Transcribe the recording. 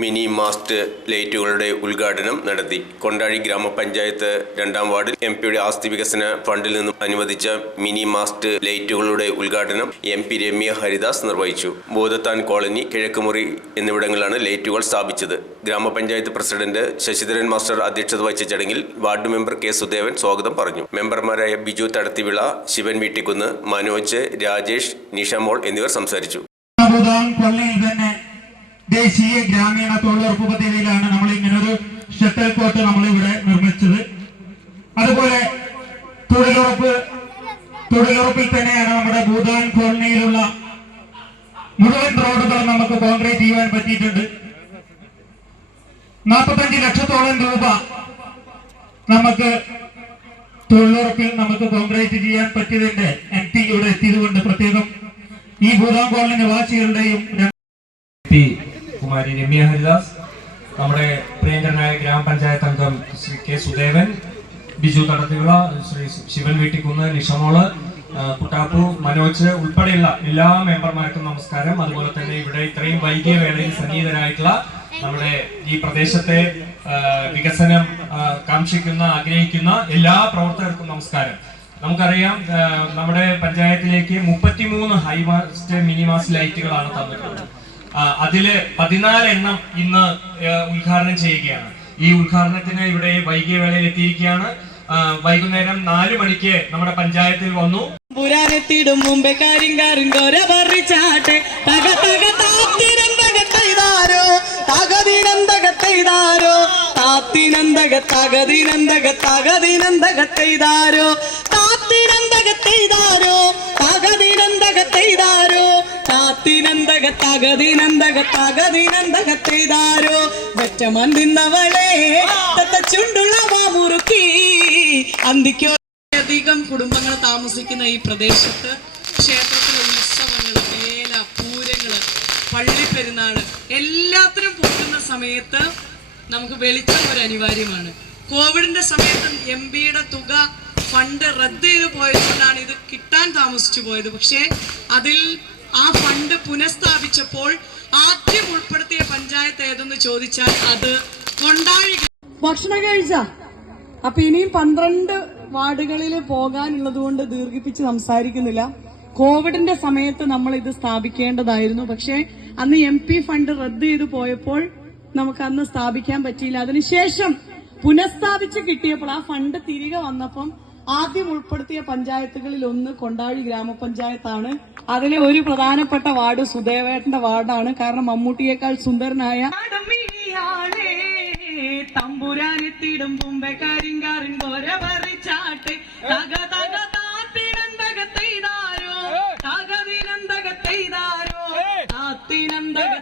Mini mast ലൈറ്റുകളുടെ ഉദ്ഘാടനം നടത്തി. കൊണ്ടാഴി ഗ്രാമപഞ്ചായത്ത് 2-ാം വാർഡിൽ എംപിയുടെ ആസ്തി വികസന ഫണ്ടിൽ നിന്നും അനുവദിച്ച മിനി മാസ്റ്റ് ലൈറ്റുകളുടെ ഉദ്ഘാടനം MP രമ്യ ഹരിദാസ് നിർവഹിച്ചു. ബോധത്താൻ കോളനി, കിഴക്കുമുറി എന്നിവിടങ്ങളിലാണ് ലൈറ്റുകൾ സ്ഥാപിച്ചത്. ഗ്രാമപഞ്ചായത്ത് പ്രസിഡന്റ് ശശിധരൻ മാസ്റ്റർ അധ്യക്ഷത വഹിച്ച ചടങ്ങിൽ വാർഡ് മെമ്പർ K. സുദേവൻ സ്വാഗതം പറഞ്ഞു. മെമ്പർമാരായ ബിജു തടത്തിവിള, ശിവൻ വീട്ടിക്കുന്ന്, മനോജ്, രാജേഷ്, നിഷമോൾ എന്നിവർ സംസാരിച്ചു. ദേശീയ ഗ്രാമീണ തൊഴിലുറപ്പ് പദ്ധതിയിലാണ് നമ്മൾ ഇങ്ങനൊരു ഷട്ടൽ കോട്ട് നമ്മൾ ഇവിടെ നിർമ്മിച്ചത്. അതുപോലെ തൊഴിലുറപ്പിൽ തന്നെയാണ് നമ്മുടെ ഭൂതാൻ കോളനിയിലുള്ള മുഴുവൻ റോഡുകളും നമുക്ക് കോൺക്രീറ്റ് ചെയ്യാൻ പറ്റിയിട്ടുണ്ട്. 45 ലക്ഷത്തോളം രൂപ നമുക്ക് തൊഴിലുറപ്പിൽ നമുക്ക് കോൺക്രീറ്റ് ചെയ്യാൻ പറ്റിയതിന്റെ MP ഇവിടെ എത്തിയതുകൊണ്ട് പ്രത്യേകം ഈ ഭൂതാൻ കോളനി നിവാസികളുടെയും കുമാരി രമ്യ ഹരിദാസ്, നമ്മുടെ പ്രിയങ്കരനായ ഗ്രാമപഞ്ചായത്ത് അംഗം ശ്രീ K. സുദേവൻ, ബിജു തടത്തിവിള, ശ്രീ ശിവൻ വീട്ടിക്കുന്ന്, നിഷമോള്, കുട്ടാപ്പു, മനോജ് ഉൾപ്പെടെയുള്ള എല്ലാ മെമ്പർമാർക്കും നമസ്കാരം. അതുപോലെ തന്നെ ഇവിടെ ഇത്രയും വൈകിയ വേളയിൽ സന്നിഹിതരായിട്ടുള്ള നമ്മുടെ ഈ പ്രദേശത്തെ വികസനം ആഗ്രഹിക്കുന്ന എല്ലാ പ്രവർത്തകർക്കും നമസ്കാരം. നമുക്കറിയാം, നമ്മുടെ പഞ്ചായത്തിലേക്ക് 33 ഹൈമാസ്റ്റ് മിനിമാസ് ലൈറ്റുകളാണ് തന്നിട്ടുള്ളത്. അതില് 14 എണ്ണം ഇന്ന് ഉദ്ഘാടനം ചെയ്യുകയാണ്. ഈ ഉദ്ഘാടനത്തിന് ഇവിടെ വൈകിയ വേളയിൽ എത്തിയിരിക്കുകയാണ്. വൈകുന്നേരം 4 മണിക്ക് നമ്മുടെ പഞ്ചായത്തിൽ വന്നു. പുരാനെത്തിയിടും മുമ്പേ കരിങ്കാറിങ്കോര പറിച്ചാട്ടെ തക തക താത്തിനന്തകത്തൈതാരോ തകതിനന്തകത്തൈതാരോ താത്തിനന്തക തകതിനന്തക തകതിനന്തകത്തൈതാരോ താത്തിനന്തകത്തൈതാരോ തകതിനന്തകത്തൈതാരോ താത്തിനന്തക തകതിനന്തക തകതിനന്തകത്തൈതാരോ വെറ്റമൻ തിന്നവളെ തത്ത ചുണ്ടുള്ള വാമുറുക്കി അന്തിക്കോ. അധികം കുടുംബങ്ങൾ താമസിക്കുന്ന ഈ പ്രദേശത്ത് ക്ഷേത്രത്തിലെ ഉത്സവങ്ങൾ, വേല, പൂരങ്ങള്, പള്ളിപ്പെരുന്നാള് എല്ലാത്തിനും പോകുന്ന സമയത്ത് നമുക്ക് വെളിച്ചം ഒരു അനിവാര്യമാണ്. കോവിഡിന്റെ സമയത്ത് MP-യുടെ തുക ഫണ്ട് റദ്ദ് ചെയ്ത് പോയതുകൊണ്ടാണ് ഇത് കിട്ടാൻ താമസിച്ചു പോയത്. പക്ഷേ അതിൽ ആ ഫണ്ട് പുനഃസ്ഥാപിച്ചപ്പോൾ ആദ്യം ഉൾപ്പെടുത്തിയ പഞ്ചായത്ത് ഏതെന്ന് ചോദിച്ചാൽ അത് കൊണ്ടാഴി. ഭക്ഷണം കഴിച്ച അപ്പൊ ഇനിയും 12 വാർഡുകളിൽ പോകാനുള്ളത് കൊണ്ട് ദീർഘിപ്പിച്ച് സംസാരിക്കുന്നില്ല. കോവിഡിന്റെ സമയത്ത് നമ്മൾ ഇത് സ്ഥാപിക്കേണ്ടതായിരുന്നു. പക്ഷെ അന്ന് MP ഫണ്ട് റദ്ദ് ചെയ്ത് പോയപ്പോൾ നമുക്ക് അന്ന് സ്ഥാപിക്കാൻ പറ്റിയില്ല. അതിനുശേഷം പുനഃസ്ഥാപിച്ച് കിട്ടിയപ്പോൾ ആ ഫണ്ട് തിരികെ വന്നപ്പം ആദ്യം ഉൾപ്പെടുത്തിയ പഞ്ചായത്തുകളിൽ ഒന്ന് കൊണ്ടാഴി ഗ്രാമപഞ്ചായത്താണ്. അതിലെ ഒരു പ്രധാനപ്പെട്ട വാർഡ് സുദേവേട്ടന്റെ വാർഡാണ്. കാരണം മമ്മൂട്ടിയേക്കാൾ സുന്ദരനായ തമ്പുരാനെത്തിയിടും മുമ്പേ കരിങ്കാറിൻ